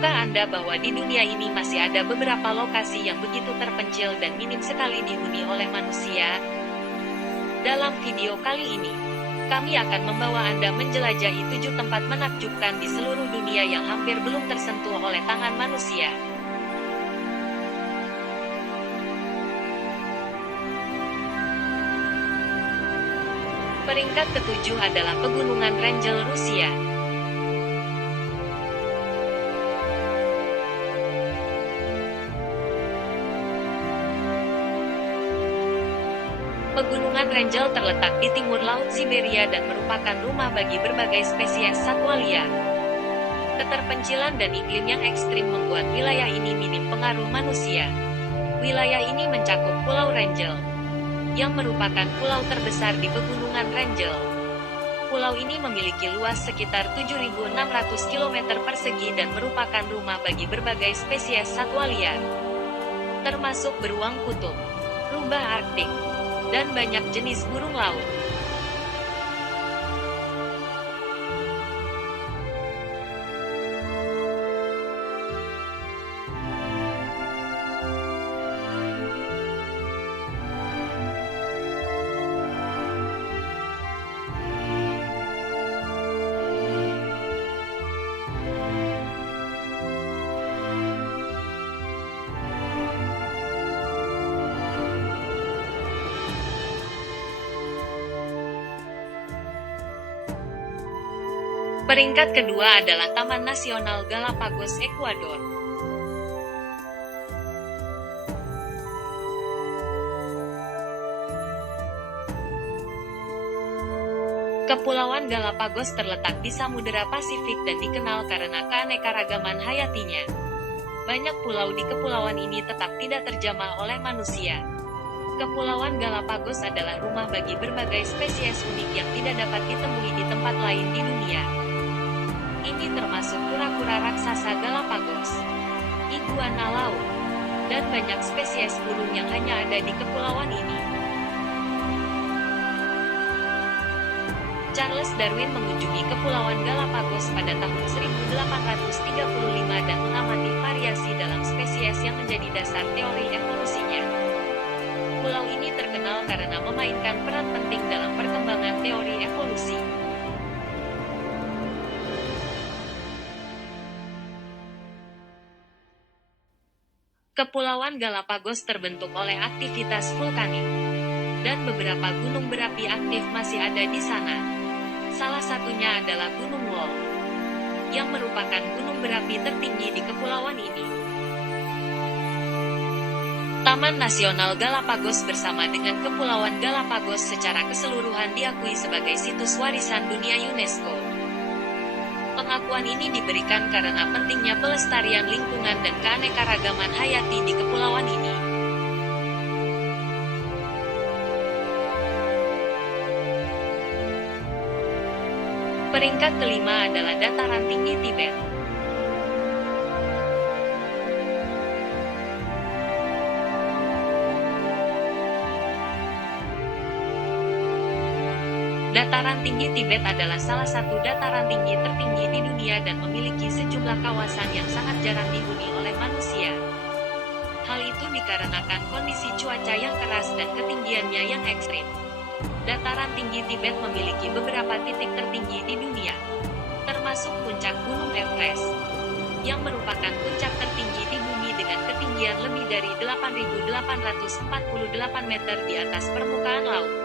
Tahukah Anda bahwa di dunia ini masih ada beberapa lokasi yang begitu terpencil dan minim sekali dihuni oleh manusia? Dalam video kali ini, kami akan membawa Anda menjelajahi 7 tempat menakjubkan di seluruh dunia yang hampir belum tersentuh oleh tangan manusia. Peringkat ke-7 adalah Pegunungan Wrangel, Rusia. Pegunungan Wrangel terletak di timur Laut Siberia dan merupakan rumah bagi berbagai spesies satwa liar. Keterpencilan dan iklim yang ekstrim membuat wilayah ini minim pengaruh manusia. Wilayah ini mencakup Pulau Wrangel, yang merupakan pulau terbesar di Pegunungan Wrangel. Pulau ini memiliki luas sekitar 7.600 km persegi dan merupakan rumah bagi berbagai spesies satwa liar, termasuk beruang kutub, rubah Arktik, dan banyak jenis burung laut. Peringkat kedua adalah Taman Nasional Galapagos, Ekuador. Kepulauan Galapagos terletak di Samudera Pasifik dan dikenal karena keanekaragaman hayatinya. Banyak pulau di kepulauan ini tetap tidak terjamah oleh manusia. Kepulauan Galapagos adalah rumah bagi berbagai spesies unik yang tidak dapat ditemui di tempat lain di dunia. Ini termasuk kura-kura raksasa Galapagos, iguana laut, dan banyak spesies burung yang hanya ada di kepulauan ini. Charles Darwin mengunjungi Kepulauan Galapagos pada tahun 1835 dan mengamati variasi dalam spesies yang menjadi dasar teori evolusinya. Pulau ini terkenal karena memainkan peran penting dalam perkembangan teori evolusi. Kepulauan Galapagos terbentuk oleh aktivitas vulkanik, dan beberapa gunung berapi aktif masih ada di sana. Salah satunya adalah Gunung Wall, yang merupakan gunung berapi tertinggi di kepulauan ini. Taman Nasional Galapagos bersama dengan Kepulauan Galapagos secara keseluruhan diakui sebagai situs warisan dunia UNESCO. Pengakuan ini diberikan karena pentingnya pelestarian lingkungan dan keanekaragaman hayati di kepulauan ini. Peringkat kelima adalah Dataran Tinggi Tibet. Dataran tinggi Tibet adalah salah satu dataran tinggi tertinggi di dunia dan memiliki sejumlah kawasan yang sangat jarang dihuni oleh manusia. Hal itu dikarenakan kondisi cuaca yang keras dan ketinggiannya yang ekstrim. Dataran tinggi Tibet memiliki beberapa titik tertinggi di dunia, termasuk puncak Gunung Everest, yang merupakan puncak tertinggi di bumi dengan ketinggian lebih dari 8.848 meter di atas permukaan laut.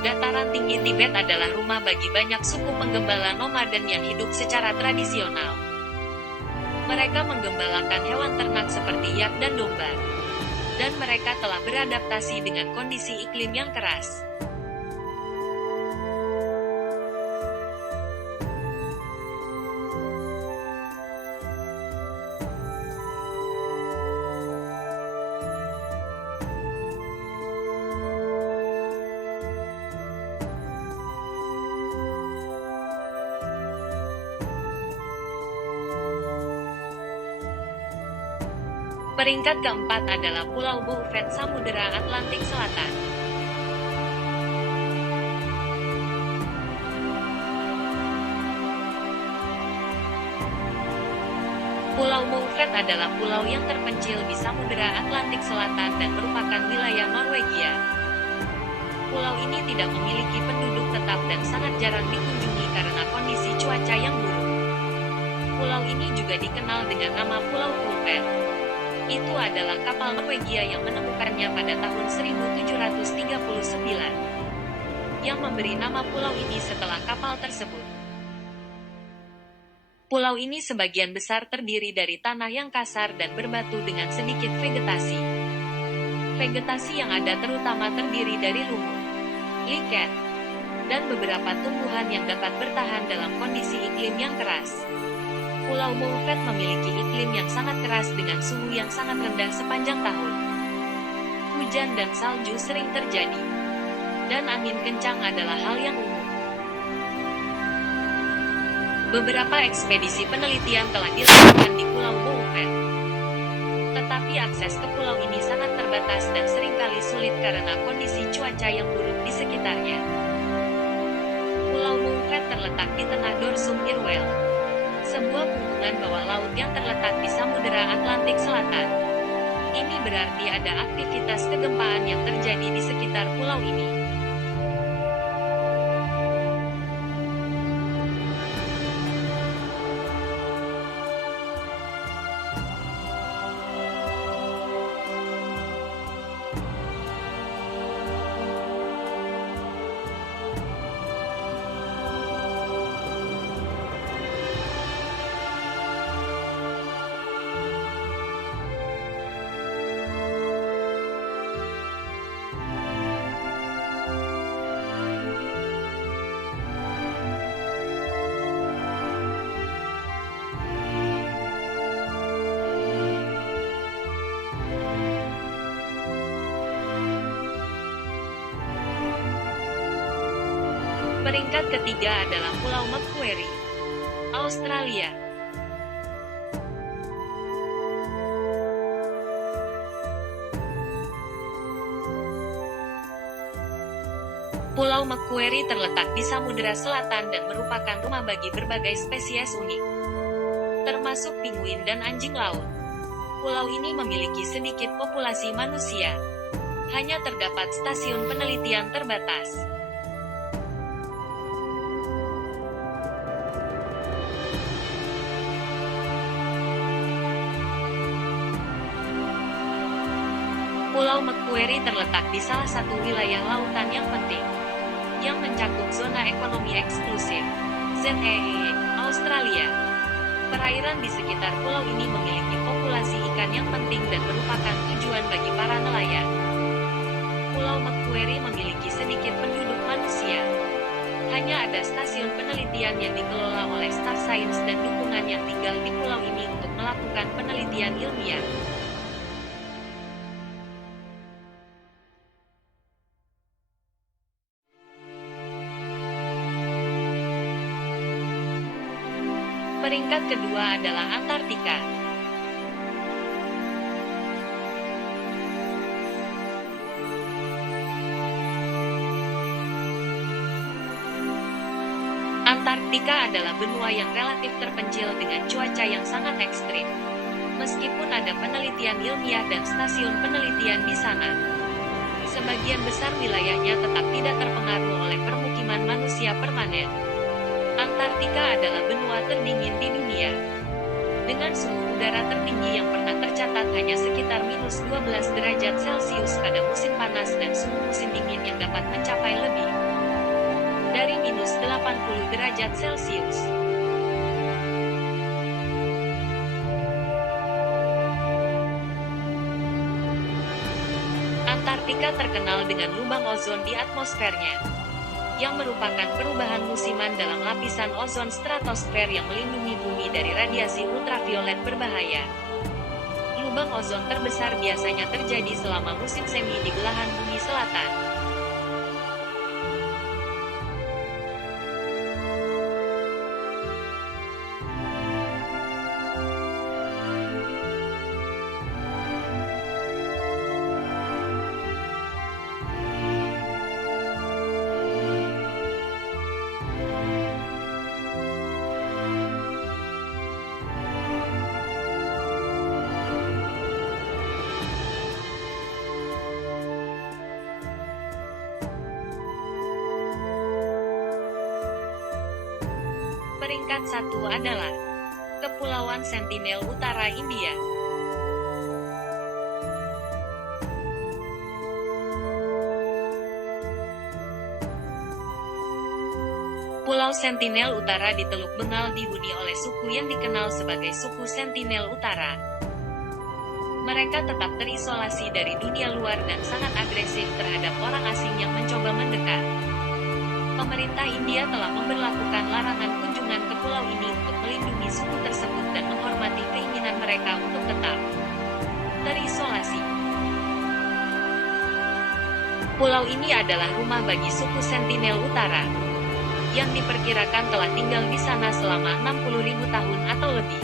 Dataran tinggi Tibet adalah rumah bagi banyak suku penggembala nomaden yang hidup secara tradisional. Mereka menggembalakan hewan ternak seperti yak dan domba, dan mereka telah beradaptasi dengan kondisi iklim yang keras. Peringkat keempat adalah Pulau Bouvet, Samudera Atlantik Selatan. Pulau Bouvet adalah pulau yang terpencil di Samudera Atlantik Selatan dan merupakan wilayah Norwegia. Pulau ini tidak memiliki penduduk tetap dan sangat jarang dikunjungi karena kondisi cuaca yang buruk. Pulau ini juga dikenal dengan nama Pulau Bouvet. Itu adalah kapal Norwegia yang menemukannya pada tahun 1739, yang memberi nama pulau ini setelah kapal tersebut. Pulau ini sebagian besar terdiri dari tanah yang kasar dan berbatu dengan sedikit vegetasi. Vegetasi yang ada terutama terdiri dari lumut, lichen, dan beberapa tumbuhan yang dapat bertahan dalam kondisi iklim yang keras. Pulau Bouvet memiliki iklim yang sangat keras dengan suhu yang sangat rendah sepanjang tahun. Hujan dan salju sering terjadi, dan angin kencang adalah hal yang umum. Beberapa ekspedisi penelitian telah dilakukan di Pulau Bouvet, tetapi akses ke pulau ini sangat terbatas dan seringkali sulit karena kondisi cuaca yang buruk di sekitarnya. Pulau Bouvet terletak di tengah Dorsum Irwell, sebuah gunungan bawah laut yang terletak di Samudera Atlantik Selatan. Ini berarti ada aktivitas kegempaan yang terjadi di sekitar pulau ini. Peringkat ketiga adalah Pulau Macquarie, Australia. Pulau Macquarie terletak di Samudera Selatan dan merupakan rumah bagi berbagai spesies unik, termasuk penguin dan anjing laut. Pulau ini memiliki sedikit populasi manusia. Hanya terdapat stasiun penelitian terbatas. Pulau Macquarie terletak di salah satu wilayah lautan yang penting, yang mencakup zona ekonomi eksklusif, ZEE, Australia. Perairan di sekitar pulau ini memiliki populasi ikan yang penting dan merupakan tujuan bagi para nelayan. Pulau Macquarie memiliki sedikit penduduk manusia. Hanya ada stasiun penelitian yang dikelola oleh Star Science dan dukungan yang tinggal di pulau ini untuk melakukan penelitian ilmiah. Peringkat kedua adalah Antartika. Antartika adalah benua yang relatif terpencil dengan cuaca yang sangat ekstrim. Meskipun ada penelitian ilmiah dan stasiun penelitian di sana, sebagian besar wilayahnya tetap tidak terpengaruh oleh permukiman manusia permanen. Antartika adalah benua terdingin di dunia, dengan suhu udara tertinggi yang pernah tercatat hanya sekitar minus 12 derajat Celcius pada musim panas dan suhu musim dingin yang dapat mencapai lebih dari minus 80 derajat Celcius. Antartika terkenal dengan lubang ozon di atmosfernya, yang merupakan perubahan musiman dalam lapisan ozon stratosfer yang melindungi bumi dari radiasi ultraviolet berbahaya. Lubang ozon terbesar biasanya terjadi selama musim semi di belahan bumi selatan. Peringkat 1 adalah Kepulauan Sentinel Utara India. Pulau Sentinel Utara di Teluk Bengal dihuni oleh suku yang dikenal sebagai suku Sentinel Utara. Mereka tetap terisolasi dari dunia luar dan sangat agresif terhadap orang asing yang mencoba mendekat. Pemerintah India telah memberlakukan larangan kunjungan ke pulau ini untuk melindungi suku tersebut dan menghormati keinginan mereka untuk tetap terisolasi. Pulau ini adalah rumah bagi suku Sentinel Utara, yang diperkirakan telah tinggal di sana selama 60.000 tahun atau lebih.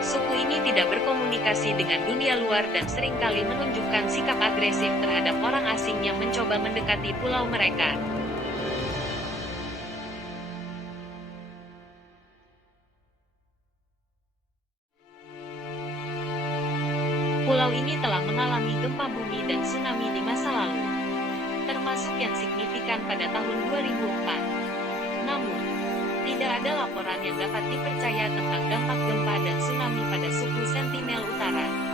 Suku ini tidak berkomunikasi dengan dunia luar dan seringkali menunjukkan sikap agresif terhadap orang asing yang mencoba mendekati pulau mereka. Pulau ini telah mengalami gempa bumi dan tsunami di masa lalu, termasuk yang signifikan pada tahun 2004. Namun, tidak ada laporan yang dapat dipercaya tentang dampak gempa dan tsunami pada suku Sentinel Utara.